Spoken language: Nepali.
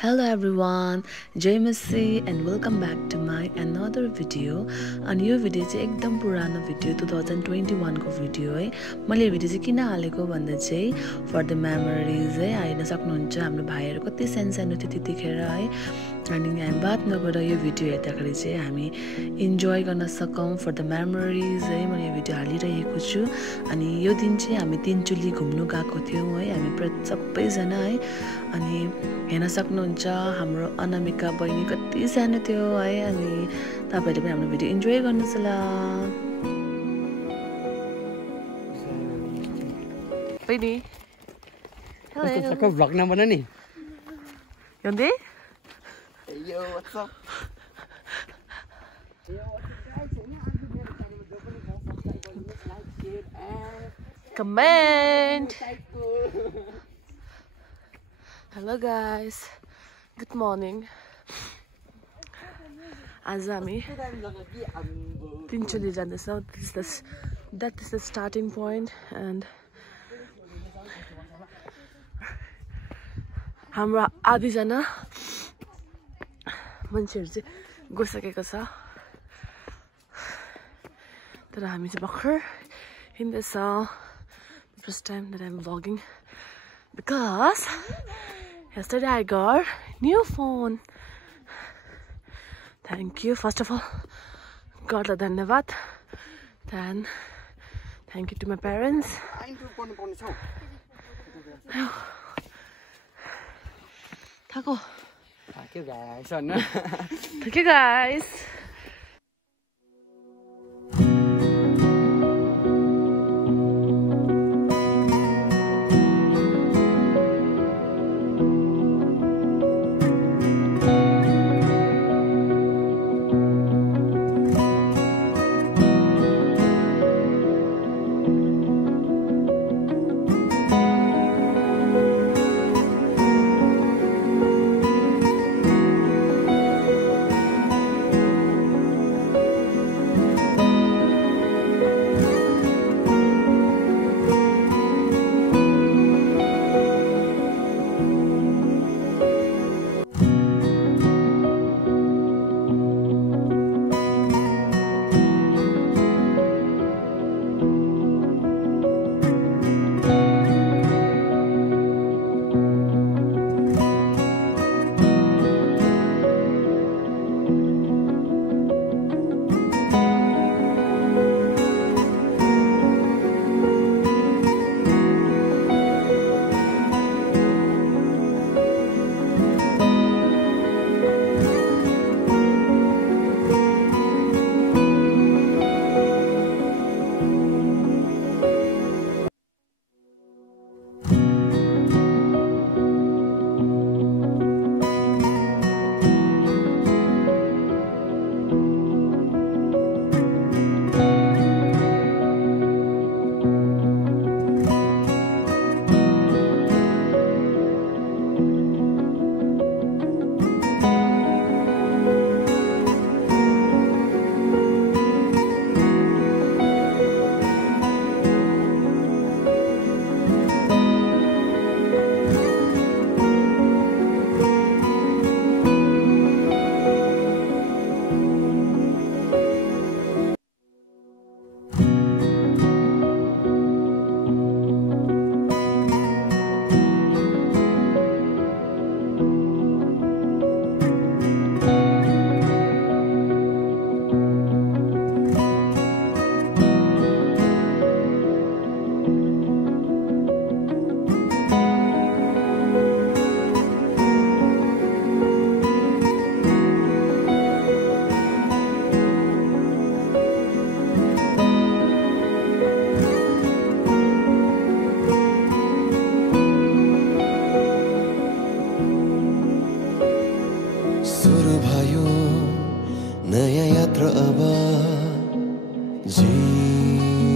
Hello everyone, Jai Missy and welcome back to my another video. And यो भिडियो चाहिँ एकदम पुरानो भिडियो 2021 को भिडियो है। मैले यो भिडियो चाहिँ किन हालेको भन्दा चाहिँ फर द मेमोरिज है। हेर्न सक्नुहुन्छ हाम्रो भाइहरु कति सानो थियो त्यतिखेर है। अनि हामी बात नगरेर यो भिडियो हेर्दाखेरि चाहिँ हामी इन्जोय गर्न सकौं फर द मेमोरिज है। मैले यो भिडियो हालिरहेको छु। अनि यो दिन चाहिँ हामी तिनचुली घुम्नु गएको थियौं है। हामी सबैजना है। अनि हेर्न सक्नुहुन्छ हाम्रो अनामिका बहिनी कति सानो थियो है। अनि तपाईहरुले पनि हाम्रो भिडियो इन्जोय गर्नुस् ल। बहिनी हेलो सबको भ्लग नबना नि यन्दे यो WhatsApp comment. Hello guys, good morning. आज हामी तिनचुली जाँदैछौँ. That is the starting point and हाम्रो आधीजना मान्छेहरु चाहिँ गइसकेको छ. तर हामी चाहिँ भर्खर हिँड्दैछौँ. First time that I'm vlogging because yesterday I got new phone. Thank you. First of all, God dhanyavad. Then thank you to my parents. Thank you guys. Thank you guys. नयाँ यात्रा अब जीवनको